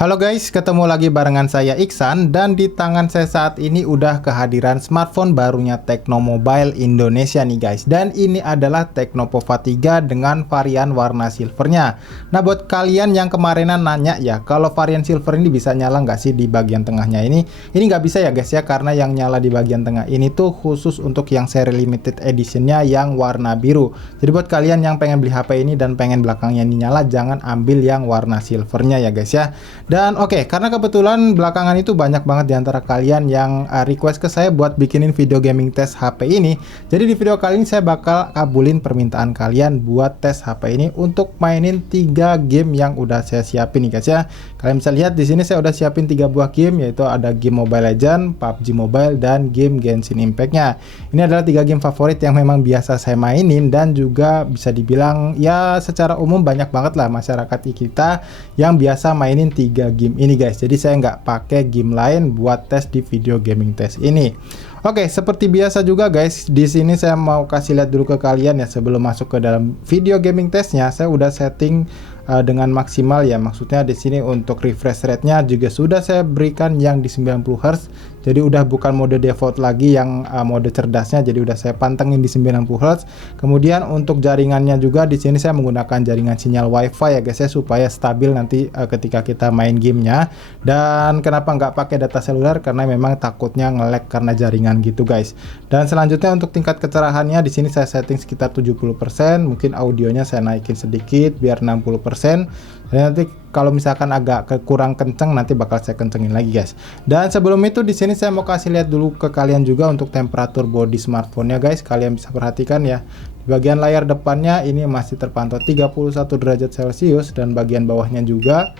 Halo guys, ketemu lagi barengan saya Iksan, dan di tangan saya saat ini udah kehadiran smartphone barunya Tecno Mobile Indonesia nih guys. Dan ini adalah Tecno Pova 3 dengan varian warna silvernya. Nah, buat kalian yang kemarinan nanya ya, kalau varian silver ini bisa nyala nggak sih di bagian tengahnya ini? Ini nggak bisa ya guys ya, karena yang nyala di bagian tengah ini tuh khusus untuk yang seri limited editionnya yang warna biru. Jadi buat kalian yang pengen beli HP ini dan pengen belakangnya ini nyala, jangan ambil yang warna silvernya ya guys ya. Dan oke, karena kebetulan belakangan itu banyak banget diantara kalian yang request ke saya buat bikinin video gaming test HP ini. Jadi di video kali ini saya bakal kabulin permintaan kalian buat tes HP ini untuk mainin 3 game yang udah saya siapin nih guys ya. Kalian bisa lihat di sini saya udah siapin 3 buah game, yaitu ada game Mobile Legends, PUBG Mobile, dan game Genshin Impact-nya. Ini adalah 3 game favorit yang memang biasa saya mainin, dan juga bisa dibilang ya secara umum banyak banget lah masyarakat kita yang biasa mainin 3 game ini guys. Jadi saya nggak pakai game lain buat tes di video gaming test ini. Oke, seperti biasa juga guys, di sini saya mau kasih lihat dulu ke kalian ya, sebelum masuk ke dalam video gaming testnya. Saya udah setting dengan maksimal ya, maksudnya di sini untuk refresh rate-nya juga sudah saya berikan yang di 90 Hz. Jadi udah bukan mode default lagi yang mode cerdasnya, jadi udah saya pantengin di 90 Hz. Kemudian untuk jaringannya juga di sini saya menggunakan jaringan sinyal WiFi ya guys ya, supaya stabil nanti ketika kita main gamenya. Dan kenapa nggak pakai data seluler? Karena memang takutnya nge-lag karena jaringan gitu guys. Dan selanjutnya untuk tingkat kecerahannya di sini saya setting sekitar 70%, mungkin audionya saya naikin sedikit biar 60%. Dan nanti kalau misalkan agak kurang kenceng nanti bakal saya kencengin lagi guys. Dan sebelum itu di sini saya mau kasih lihat dulu ke kalian juga untuk temperatur body smartphone-nya guys. Kalian bisa perhatikan ya, di bagian layar depannya ini masih terpantau 31 derajat Celcius, dan bagian bawahnya juga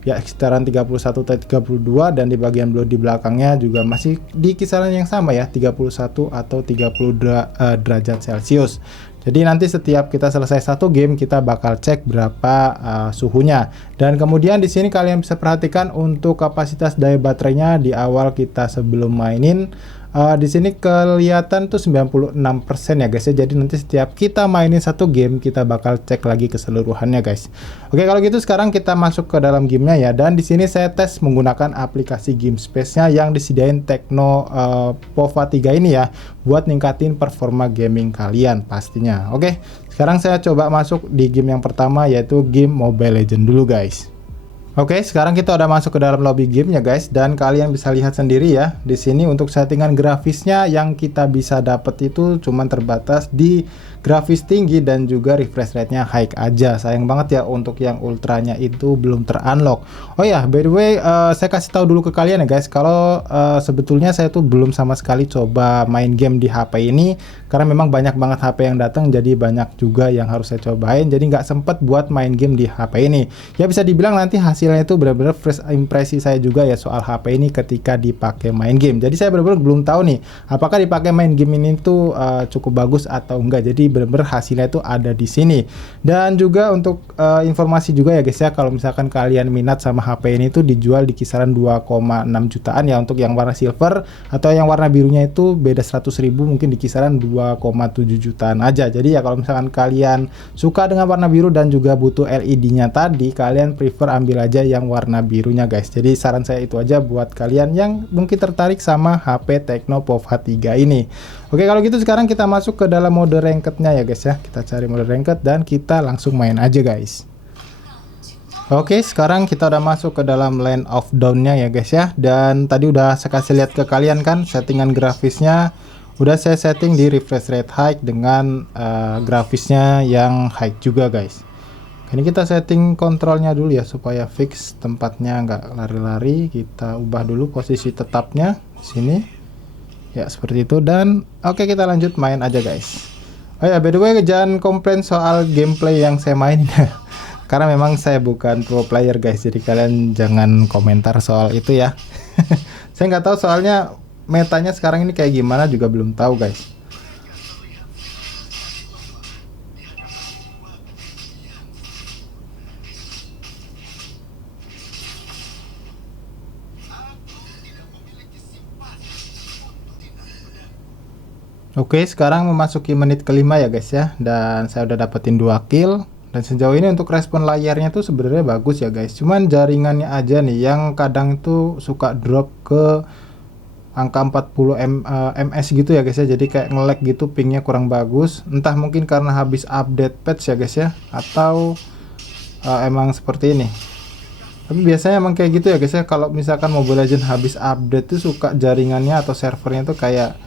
ya sekitaran 31 atau 32, dan di bagian di belakangnya juga masih di kisaran yang sama ya, 31 atau 30 derajat Celcius. Jadi nanti setiap kita selesai satu game kita bakal cek berapa suhunya. Dan kemudian di sini kalian bisa perhatikan untuk kapasitas daya baterainya di awal kita sebelum mainin. Di sini kelihatan tuh 96% ya guys ya. Jadi nanti setiap kita mainin satu game kita bakal cek lagi keseluruhannya guys. Oke, kalau gitu sekarang kita masuk ke dalam gamenya ya. Dan di sini saya tes menggunakan aplikasi Game Space-nya yang disediain Tecno Pova 3 ini ya, buat ningkatin performa gaming kalian pastinya. Oke, sekarang saya coba masuk di game yang pertama, yaitu game Mobile Legends dulu guys. Oke, sekarang kita udah masuk ke dalam lobby game ya guys, dan kalian bisa lihat sendiri ya. Di sini untuk settingan grafisnya yang kita bisa dapat itu cuman terbatas di grafis tinggi dan juga refresh rate-nya high aja. Sayang banget ya untuk yang ultranya itu belum ter-unlock. Oh ya, by the way, saya kasih tahu dulu ke kalian ya guys, kalau sebetulnya saya tuh belum sama sekali coba main game di HP ini, karena memang banyak banget HP yang datang, jadi banyak juga yang harus saya cobain. Jadi nggak sempet buat main game di HP ini. Ya bisa dibilang nanti hasilnya itu benar-benar fresh impresi saya juga ya soal HP ini ketika dipakai main game. Jadi saya benar-benar belum tahu nih apakah dipakai main game ini tuh cukup bagus atau enggak. Jadi benar-benar hasilnya itu ada di sini. Dan juga untuk informasi juga ya guys ya, kalau misalkan kalian minat sama HP ini tuh dijual di kisaran 2,6 jutaan ya untuk yang warna silver, atau yang warna birunya itu beda 100.000, mungkin di kisaran 2,7 jutaan aja. Jadi ya kalau misalkan kalian suka dengan warna biru dan juga butuh LED-nya tadi, kalian prefer ambil aja yang warna birunya guys. Jadi saran saya itu aja buat kalian yang mungkin tertarik sama HP Tecno Pova 3 ini. Oke, kalau gitu sekarang kita masuk ke dalam mode ranked-nya ya guys ya. Kita cari mode ranked dan kita langsung main aja guys. Oke, sekarang kita udah masuk ke dalam Land of Dawn-nya ya guys ya. Dan tadi udah saya kasih lihat ke kalian kan settingan grafisnya. Udah saya setting di refresh rate high dengan grafisnya yang high juga guys. Ini kita setting kontrolnya dulu ya supaya fix tempatnya nggak lari-lari. Kita ubah dulu posisi tetapnya di sini. Ya seperti itu, dan oke kita lanjut main aja guys. Oh ya, by the way jangan komplain soal gameplay yang saya main karena memang saya bukan pro player guys, jadi kalian jangan komentar soal itu ya. Saya nggak tahu soalnya metanya sekarang ini kayak gimana juga belum tahu guys. Oke, sekarang memasuki menit kelima ya guys ya, dan saya udah dapetin 2 kill. Dan sejauh ini untuk respon layarnya tuh sebenarnya bagus ya guys, cuman jaringannya aja nih yang kadang itu suka drop ke angka 40 ms gitu ya guys ya, jadi kayak nge-lag gitu, pingnya kurang bagus, entah mungkin karena habis update patch ya guys ya, atau emang seperti ini. Tapi biasanya emang kayak gitu ya guys ya, kalau misalkan Mobile Legends habis update tuh suka jaringannya atau servernya tuh kayak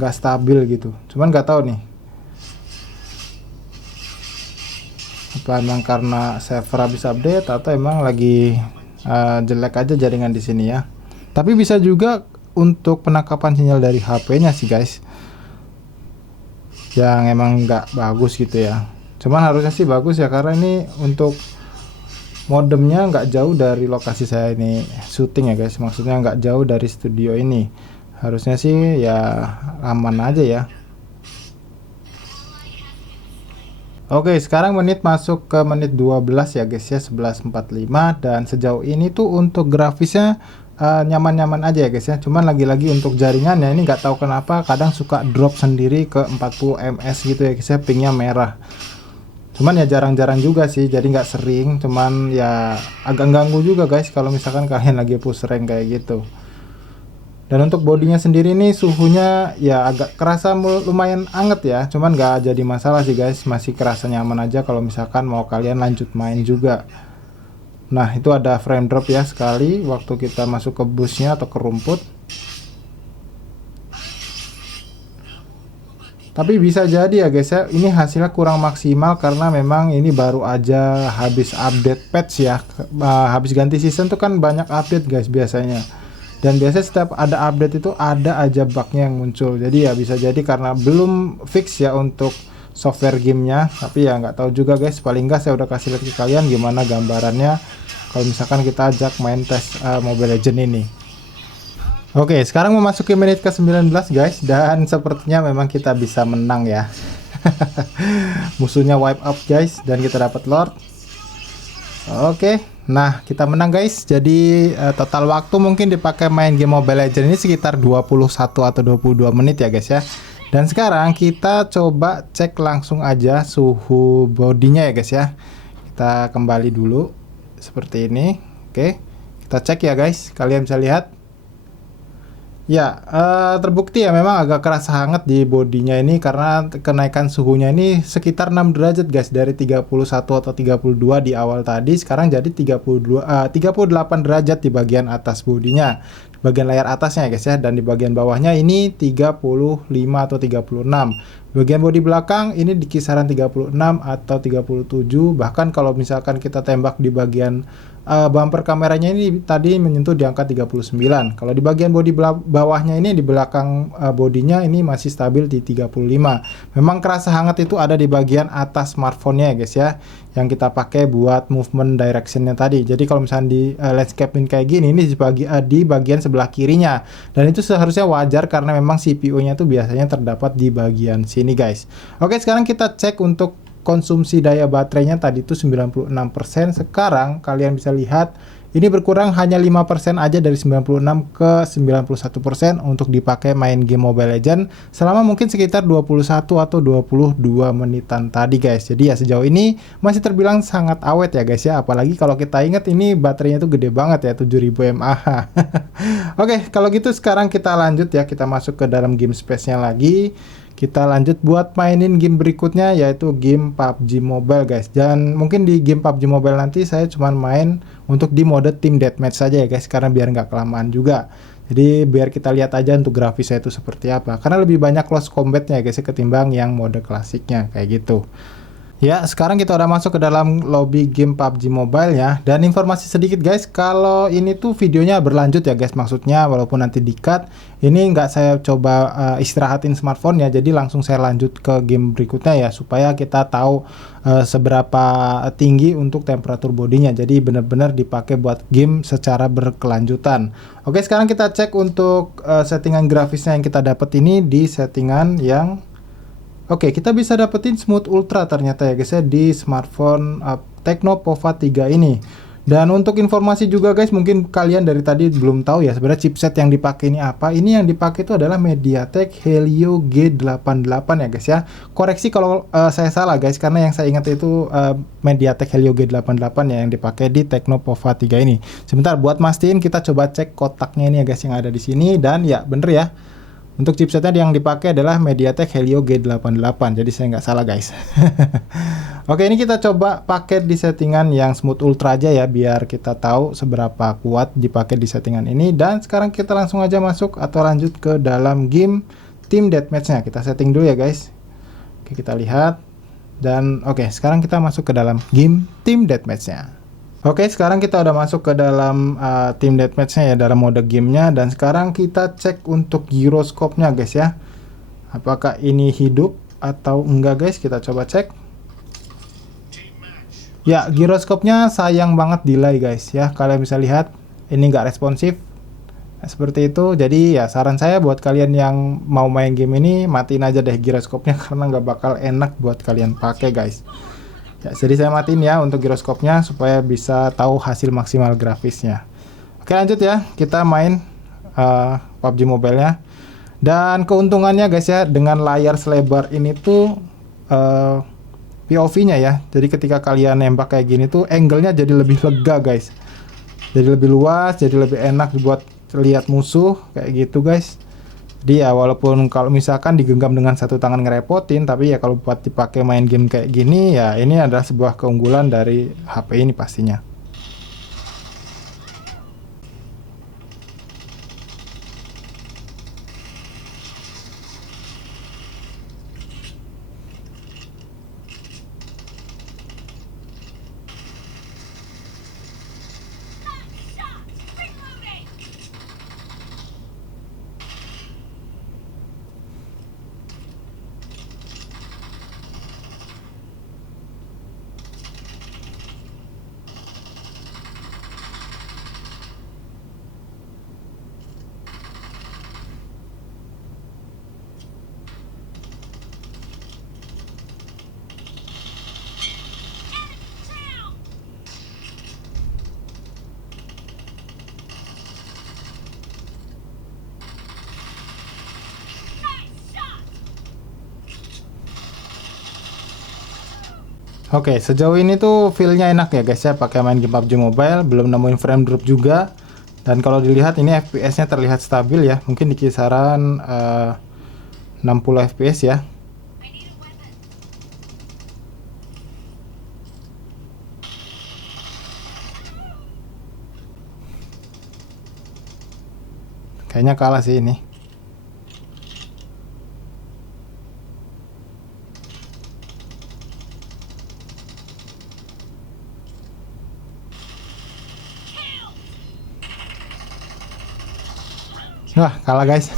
nggak stabil gitu. Cuman nggak tahu nih, apa emang karena server habis update atau emang lagi jelek aja jaringan di sini ya. Tapi bisa juga untuk penangkapan sinyal dari HP-nya sih guys, yang emang nggak bagus gitu ya. Cuman harusnya sih bagus ya, karena ini untuk modemnya nggak jauh dari lokasi saya ini syuting ya guys, maksudnya nggak jauh dari studio ini, harusnya sih ya aman aja ya. Oke, sekarang menit masuk ke menit 12 ya guys ya, 11.45, dan sejauh ini tuh untuk grafisnya nyaman-nyaman aja ya guys ya. Cuman lagi-lagi untuk jaringannya ini nggak tahu kenapa kadang suka drop sendiri ke 40 ms gitu ya guys ya, pingnya merah. Cuman ya jarang-jarang juga sih, jadi nggak sering, cuman ya agak ganggu juga guys kalau misalkan kalian lagi push rank kayak gitu. Dan untuk bodinya sendiri nih suhunya ya agak kerasa lumayan anget ya, cuman nggak jadi masalah sih guys, masih kerasa nyaman aja kalau misalkan mau kalian lanjut main juga. Nah itu ada frame drop ya sekali waktu kita masuk ke busnya atau ke rumput. Tapi bisa jadi ya guys ya, ini hasilnya kurang maksimal karena memang ini baru aja habis update patch ya. Habis ganti season tuh kan banyak update guys biasanya. Dan biasanya setiap ada update itu ada aja bugnya yang muncul. Jadi ya bisa jadi karena belum fix ya untuk software gamenya. Tapi ya nggak tahu juga guys, paling nggak saya udah kasih lihat ke kalian gimana gambarannya kalau misalkan kita ajak main tes Mobile Legends ini. Oke, sekarang memasuki menit ke 19 guys, dan sepertinya memang kita bisa menang ya. Musuhnya wipe up guys, dan kita dapat Lord. Oke, nah kita menang guys. Jadi total waktu mungkin dipakai main game Mobile Legends ini sekitar 21 atau 22 menit ya guys ya. Dan sekarang kita coba cek langsung aja suhu bodinya ya guys ya. Kita kembali dulu seperti ini. Oke, kita cek ya guys, kalian bisa lihat. Ya, terbukti ya memang agak kerasa hangat di bodinya ini karena kenaikan suhunya ini sekitar 6 derajat guys, dari 31 atau 32 di awal tadi sekarang jadi 38 derajat di bagian atas bodinya, di bagian layar atasnya ya guys ya, dan di bagian bawahnya ini 35 atau 36. Bagian bodi belakang ini di kisaran 36 atau 37, bahkan kalau misalkan kita tembak di bagian bumper kameranya ini tadi menyentuh di angka 39. Kalau di bagian bodi bawahnya ini di belakang bodinya ini masih stabil di 35. Memang kerasa hangat itu ada di bagian atas smartphone-nya ya guys ya, yang kita pakai buat movement direction-nya tadi. Jadi kalau misalnya di landscape-in kayak gini, ini di bagian sebelah kirinya. Dan itu seharusnya wajar karena memang CPU-nya itu biasanya terdapat di bagian sini guys. Oke, sekarang kita cek untuk konsumsi daya baterainya. Tadi itu 96%, sekarang kalian bisa lihat ini berkurang hanya 5% aja, dari 96 ke 91% untuk dipakai main game Mobile Legends selama mungkin sekitar 21 atau 22 menitan tadi guys. Jadi ya sejauh ini masih terbilang sangat awet ya guys ya, apalagi kalau kita ingat ini baterainya tuh gede banget ya, 7000 mAh. Oke, kalau gitu sekarang kita lanjut ya, kita masuk ke dalam game space-nya lagi. Kita lanjut buat mainin game berikutnya, yaitu game PUBG Mobile guys. Dan mungkin di game PUBG Mobile nanti saya cuma main untuk di mode team deathmatch saja ya guys, karena biar nggak kelamaan juga. Jadi biar kita lihat aja untuk grafisnya itu seperti apa, karena lebih banyak close combatnya ya guys ketimbang yang mode klasiknya kayak gitu. Ya, sekarang kita udah masuk ke dalam lobby game PUBG Mobile ya. Dan informasi sedikit guys, kalau ini tuh videonya berlanjut ya guys, maksudnya walaupun nanti di-cut, ini nggak saya coba istirahatin smartphone ya, jadi langsung saya lanjut ke game berikutnya ya, supaya kita tahu seberapa tinggi untuk temperatur bodinya. Jadi benar-benar dipakai buat game secara berkelanjutan. Oke, sekarang kita cek untuk settingan grafisnya yang kita dapat ini di settingan yang oke, kita bisa dapetin Smooth Ultra ternyata ya guys ya di smartphone Tecno Pova 3 ini. Dan untuk informasi juga guys, mungkin kalian dari tadi belum tahu ya sebenarnya chipset yang dipakai ini apa. Ini yang dipakai itu adalah MediaTek Helio G88 ya guys ya. Koreksi kalau saya salah guys, karena yang saya ingat itu MediaTek Helio G88 ya yang dipakai di Tecnopova 3 ini. Sebentar buat mastiin kita coba cek kotaknya ini ya guys yang ada di sini, dan ya bener ya. Untuk chipsetnya yang dipakai adalah MediaTek Helio G88, jadi saya nggak salah guys. Oke, ini kita coba pakai di settingan yang smooth ultra aja ya, biar kita tahu seberapa kuat dipakai di settingan ini. Dan sekarang kita langsung aja masuk atau lanjut ke dalam game Team Deathmatch-nya. Kita setting dulu ya guys. Oke, kita lihat. Dan oke, sekarang kita masuk ke dalam game Team Deathmatch-nya. Oke, sekarang kita udah masuk ke dalam Team Deathmatch-nya ya, dalam mode gamenya. Dan sekarang kita cek untuk giroskopnya guys ya. Apakah ini hidup atau enggak guys, kita coba cek. Ya, giroskopnya sayang banget delay guys ya. Kalian bisa lihat ini nggak responsif. Nah, seperti itu. Jadi ya saran saya buat kalian yang mau main game ini, matiin aja deh giroskopnya karena nggak bakal enak buat kalian pakai guys. Ya, jadi saya matiin ya untuk giroskopnya supaya bisa tahu hasil maksimal grafisnya. Oke, lanjut ya, kita main PUBG Mobile-nya. Dan keuntungannya guys ya, dengan layar selebar ini tuh POV-nya ya. Jadi ketika kalian nembak kayak gini tuh angle-nya jadi lebih lega guys. Jadi lebih luas, jadi lebih enak buat lihat musuh kayak gitu guys. Jadi ya walaupun kalau misalkan digenggam dengan satu tangan ngerepotin, tapi ya kalau buat dipakai main game kayak gini ya ini adalah sebuah keunggulan dari HP ini pastinya. Oke, sejauh ini tuh feel-nya enak ya guys ya pakai main game PUBG Mobile, belum nemuin frame drop juga. Dan kalau dilihat ini FPS-nya terlihat stabil ya, mungkin di kisaran 60 FPS ya. Kayaknya kalah sih ini. Wah, kalah guys.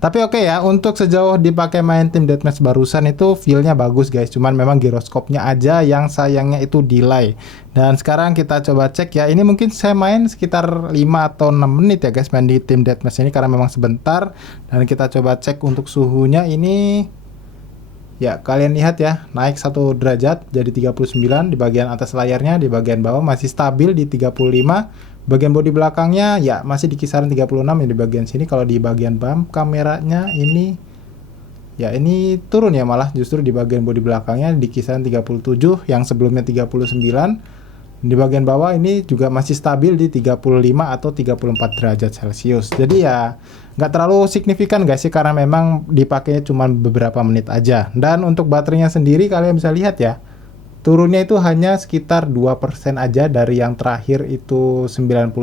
Tapi oke ya, untuk sejauh dipakai main Team Deathmatch barusan itu feel-nya bagus guys. Cuman memang giroskopnya aja yang sayangnya itu delay. Dan sekarang kita coba cek ya. Ini mungkin saya main sekitar 5 atau 6 menit ya guys main di Team Deathmatch ini karena memang sebentar. Dan kita coba cek untuk suhunya ini. Ya, kalian lihat ya, naik 1 derajat jadi 39 di bagian atas layarnya, di bagian bawah masih stabil di 35. Bagian bodi belakangnya ya masih di kisaran 36 ya di bagian sini. Kalau di bagian bump kameranya ini ya ini turun ya, malah justru di bagian bodi belakangnya di kisaran 37 yang sebelumnya 39. Di bagian bawah ini juga masih stabil di 35 atau 34 derajat Celcius. Jadi ya nggak terlalu signifikan guys sih karena memang dipakainya cuma beberapa menit aja. Dan untuk baterainya sendiri kalian bisa lihat ya, turunnya itu hanya sekitar 2% aja dari yang terakhir itu 91%,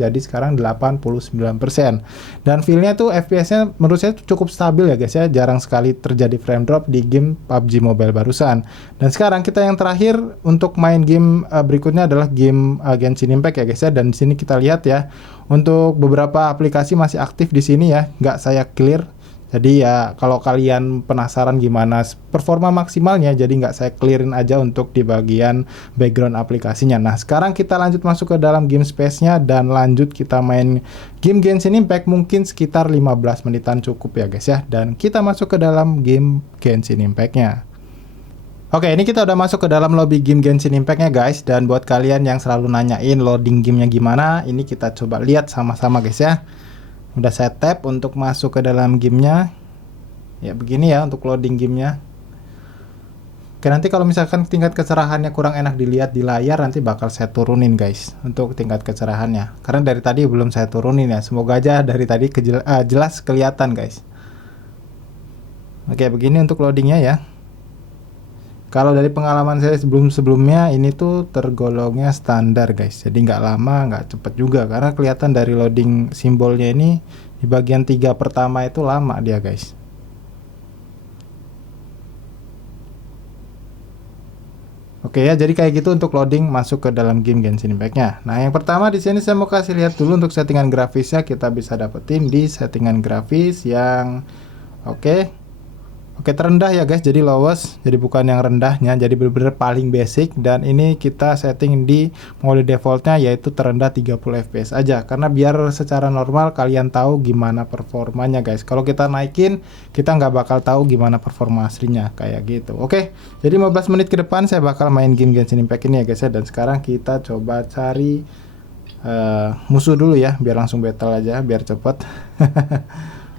jadi sekarang 89%. Dan feel-nya tuh FPS-nya menurut saya cukup stabil ya guys ya, jarang sekali terjadi frame drop di game PUBG Mobile barusan. Dan sekarang kita yang terakhir untuk main game berikutnya adalah game Genshin Impact ya guys ya, dan di sini kita lihat ya, untuk beberapa aplikasi masih aktif di sini ya, nggak saya clear. Jadi ya kalau kalian penasaran gimana performa maksimalnya, jadi nggak saya clearin aja untuk di bagian background aplikasinya. Nah sekarang kita lanjut masuk ke dalam game space-nya dan lanjut kita main game Genshin Impact, mungkin sekitar 15 menitan cukup ya guys ya. Dan kita masuk ke dalam game Genshin Impact-nya. Oke, ini kita udah masuk ke dalam lobby game Genshin Impact-nya guys. Dan buat kalian yang selalu nanyain loading gamenya gimana, ini kita coba lihat sama-sama guys ya. Udah saya tap untuk masuk ke dalam gamenya. Ya begini ya untuk loading gamenya. Oke, nanti kalau misalkan tingkat kecerahannya kurang enak dilihat di layar, nanti bakal saya turunin guys untuk tingkat kecerahannya. Karena dari tadi belum saya turunin ya. Semoga aja dari tadi jelas kelihatan guys. Oke, begini untuk loadingnya ya. Kalau dari pengalaman saya sebelumnya ini tuh tergolongnya standar guys. Jadi nggak lama, nggak cepet juga. Karena kelihatan dari loading simbolnya ini di bagian 3 pertama itu lama dia guys. Oke ya, jadi kayak gitu untuk loading masuk ke dalam game Genshin Impact-nya. Nah, yang pertama di sini saya mau kasih lihat dulu untuk settingan grafisnya. Kita bisa dapetin di settingan grafis yang Oke, terendah ya guys, jadi lowest, jadi bukan yang rendahnya, jadi benar-benar paling basic. Dan ini kita setting di mode defaultnya yaitu terendah 30 fps aja, karena biar secara normal kalian tahu gimana performanya guys. Kalau kita naikin, kita nggak bakal tahu gimana performa aslinya, kayak gitu. Oke, jadi 15 menit ke depan saya bakal main game Genshin Impact ini ya guys ya. Dan sekarang kita coba cari musuh dulu ya, biar langsung battle aja, biar cepet.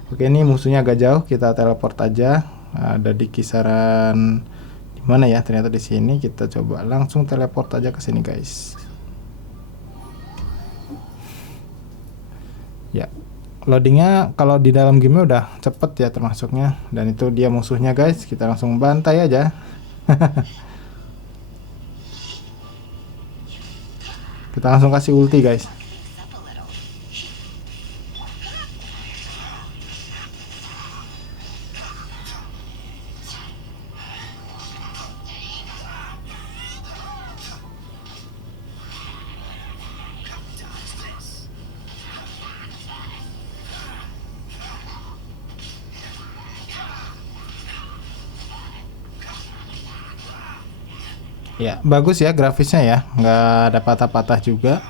Oke, ini musuhnya agak jauh, kita teleport aja. Ada di kisaran di mana ya? Ternyata di sini. Kita coba langsung teleport aja ke sini guys. Ya, loadingnya kalau di dalam game udah cepet ya termasuknya. Dan itu dia musuhnya guys. Kita langsung bantai aja. Kita langsung kasih ulti guys. Ya, bagus ya grafisnya ya, nggak ada patah-patah juga.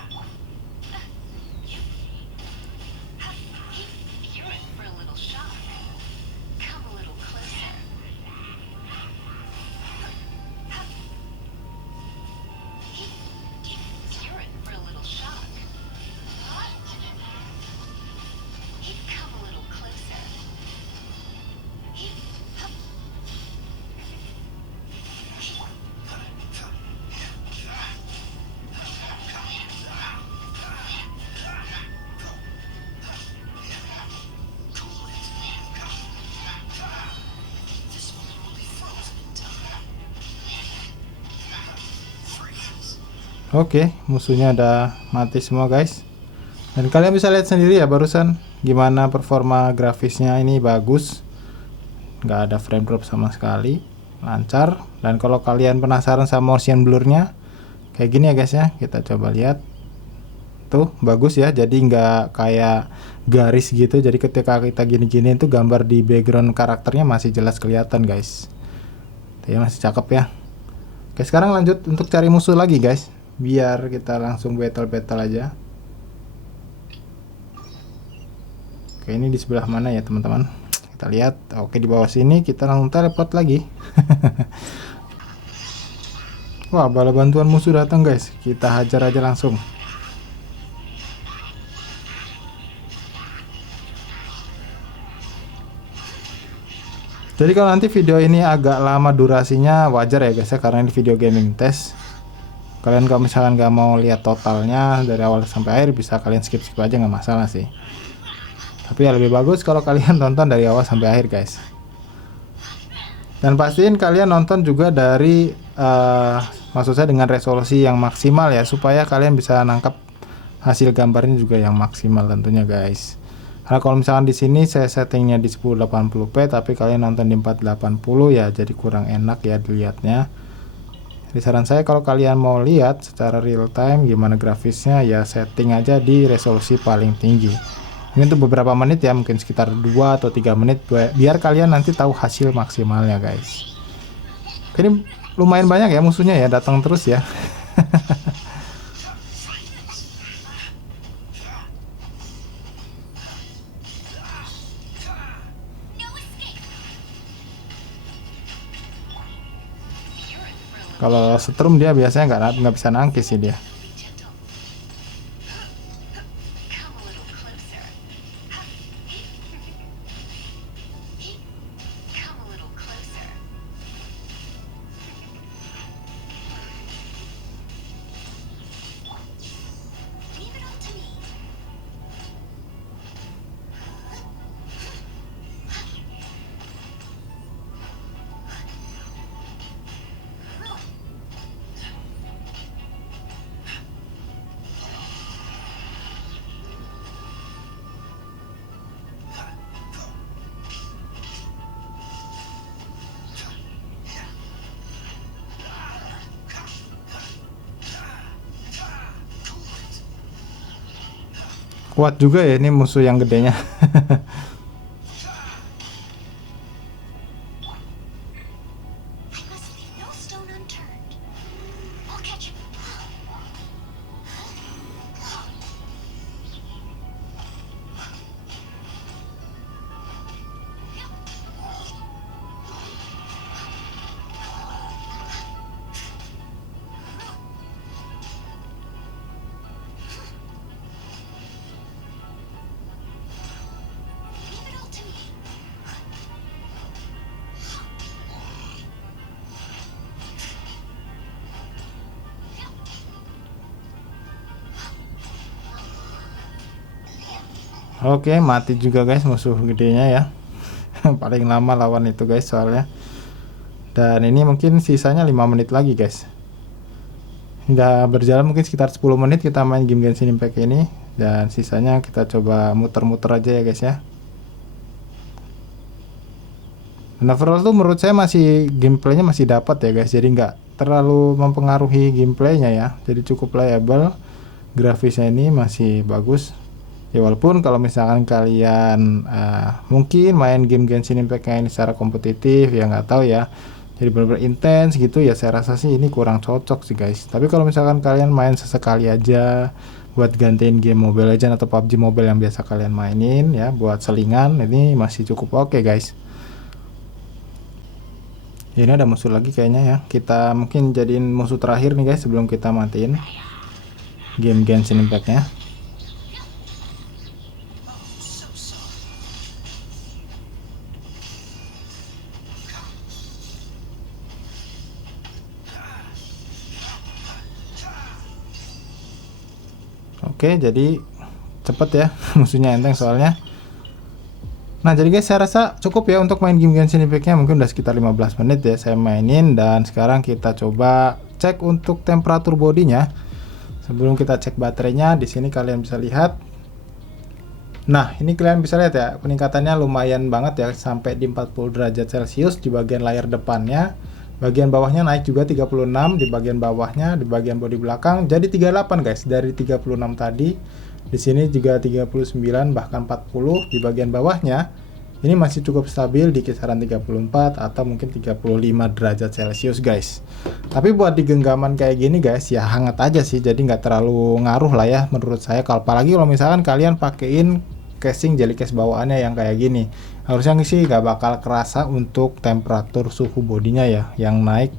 Oke, musuhnya udah mati semua guys. Dan kalian bisa lihat sendiri ya barusan gimana performa grafisnya, ini bagus. Nggak ada frame drop sama sekali, lancar. Dan kalau kalian penasaran sama motion blurnya, kayak gini ya guys ya, kita coba lihat. Tuh, bagus ya, jadi nggak kayak garis gitu. Jadi ketika kita gini-gini itu gambar di background karakternya masih jelas kelihatan guys. Tuh ya, masih cakep ya. Oke, sekarang lanjut untuk cari musuh lagi guys. Biar kita langsung battle aja. Oke, ini di sebelah mana ya teman-teman? Kita lihat. Oke, di bawah sini kita langsung teleport lagi. Wah, bala bantuan musuh datang guys. Kita hajar aja langsung. Jadi kalau nanti video ini agak lama durasinya, wajar ya guys ya, karena ini video gaming test. Kalian kalau misalkan nggak mau lihat totalnya dari awal sampai akhir, bisa kalian skip aja, nggak masalah sih. Tapi ya lebih bagus kalau kalian tonton dari awal sampai akhir guys. Dan pastiin kalian nonton juga dari maksud saya dengan resolusi yang maksimal ya, supaya kalian bisa nangkap hasil gambarnya juga yang maksimal tentunya guys. Karena kalau misalkan di sini saya settingnya di 1080p, tapi kalian nonton di 480 ya, jadi kurang enak ya dilihatnya. Jadi saran saya kalau kalian mau lihat secara real time gimana grafisnya, ya setting aja di resolusi paling tinggi. Ini untuk beberapa menit ya, mungkin sekitar 2 atau 3 menit, biar kalian nanti tahu hasil maksimalnya guys. Ini lumayan banyak ya musuhnya ya, datang terus ya. Kalau setrum dia biasanya nggak bisa nangkis sih dia. Kuat juga ya ini musuh yang gedenya. Oke, mati juga guys musuh gedenya ya. Paling lama lawan itu guys soalnya. Dan ini mungkin sisanya 5 menit lagi guys. Udah berjalan mungkin sekitar 10 menit kita main game Genshin Impact ini. Dan sisanya kita coba muter-muter aja ya guys ya. Dan overall tuh menurut saya masih gameplaynya masih dapat ya guys. Jadi nggak terlalu mempengaruhi gameplaynya ya. Jadi cukup playable. Grafisnya ini masih bagus. Ya walaupun kalau misalkan kalian mungkin main game Genshin Impact ini secara kompetitif ya nggak tahu ya, jadi benar-benar intens gitu ya, saya rasa sih ini kurang cocok sih guys. Tapi kalau misalkan kalian main sesekali aja buat gantiin game Mobile Legends atau PUBG Mobile yang biasa kalian mainin ya, buat selingan, ini masih cukup oke guys. Ya, ini ada musuh lagi kayaknya ya, kita mungkin jadiin musuh terakhir nih guys sebelum kita matiin game Genshin Impact-nya. Oke, jadi cepet ya musuhnya enteng soalnya. Nah jadi guys, saya rasa cukup ya untuk main game Genshin Impact-nya, mungkin udah sekitar 15 menit ya saya mainin. Dan sekarang kita coba cek untuk temperatur bodinya. Sebelum kita cek baterainya, di sini kalian bisa lihat. Nah ini kalian bisa lihat ya, peningkatannya lumayan banget ya, sampai di 40 derajat Celcius di bagian layar depannya. Bagian bawahnya naik juga 36 di bagian bawahnya, di bagian bodi belakang jadi 38 guys, dari 36 tadi. Di sini juga 39 bahkan 40 di bagian bawahnya. Ini masih cukup stabil di kisaran 34 atau mungkin 35 derajat Celcius guys. Tapi buat di genggaman kayak gini guys ya hangat aja sih, jadi nggak terlalu ngaruh lah ya menurut saya. Apalagi kalau misalkan kalian pakein casing jelly case bawaannya yang kayak gini, harusnya sih nggak bakal kerasa untuk temperatur suhu bodinya ya yang naik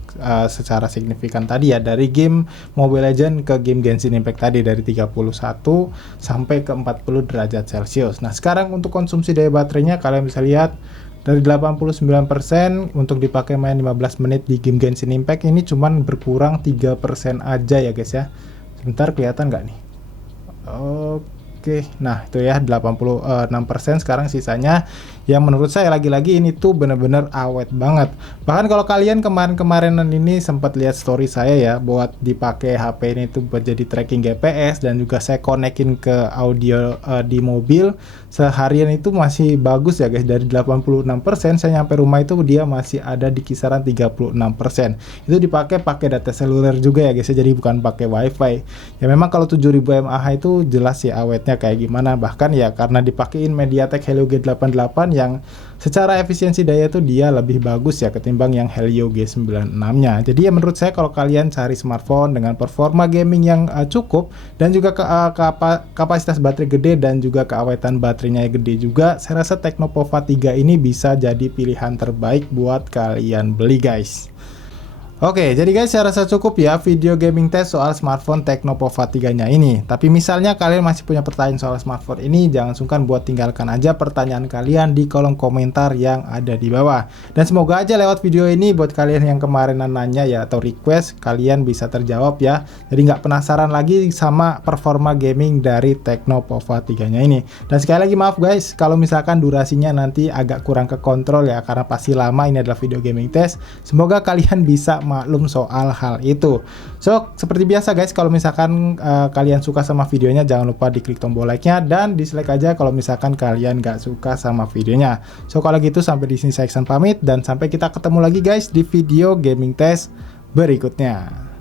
secara signifikan tadi ya, dari game Mobile Legends ke game Genshin Impact tadi, dari 31 sampai ke 40 derajat Celcius. Nah sekarang untuk konsumsi daya baterainya kalian bisa lihat dari 89% untuk dipakai main 15 menit di game Genshin Impact, ini cuman berkurang 3% aja ya guys ya. Sebentar, kelihatan nggak nih? Oke, nah itu ya 86% sekarang sisanya, yang menurut saya lagi-lagi ini tuh bener-bener awet banget. Bahkan kalau kalian kemarin-kemarinan ini sempat lihat story saya ya, buat dipakai HP ini tuh buat jadi tracking GPS dan juga saya konekin ke audio di mobil, seharian itu masih bagus ya guys. Dari 86% saya nyampe rumah itu dia masih ada di kisaran 36%. Itu dipakai data seluler juga ya guys, jadi bukan pakai wifi. Ya memang kalau 7000 mAh itu jelas ya awetnya kayak gimana. Bahkan ya karena dipakein MediaTek Helio G88 yang secara efisiensi daya tuh dia lebih bagus ya ketimbang yang Helio G96-nya. Jadi ya menurut saya kalau kalian cari smartphone dengan performa gaming yang cukup dan juga kapasitas baterai gede dan juga keawetan baterainya gede juga, saya rasa Tecnopova 3 ini bisa jadi pilihan terbaik buat kalian beli guys. Oke, jadi guys, saya rasa cukup ya video gaming test soal smartphone Tecno Pova 3-nya ini. Tapi misalnya kalian masih punya pertanyaan soal smartphone ini, jangan sungkan buat tinggalkan aja pertanyaan kalian di kolom komentar yang ada di bawah. Dan semoga aja lewat video ini buat kalian yang kemarinan nanya ya atau request, kalian bisa terjawab ya. Jadi nggak penasaran lagi sama performa gaming dari Tecno Pova 3-nya ini. Dan sekali lagi maaf guys, kalau misalkan durasinya nanti agak kurang kekontrol ya, karena pasti lama, ini adalah video gaming test. Semoga kalian bisa maklum soal hal itu. So, seperti biasa guys, kalau misalkan kalian suka sama videonya, jangan lupa diklik tombol like-nya dan dislike aja kalau misalkan kalian gak suka sama videonya. So, kalau gitu sampai di sini saya Iksan pamit dan sampai kita ketemu lagi guys di video gaming test berikutnya.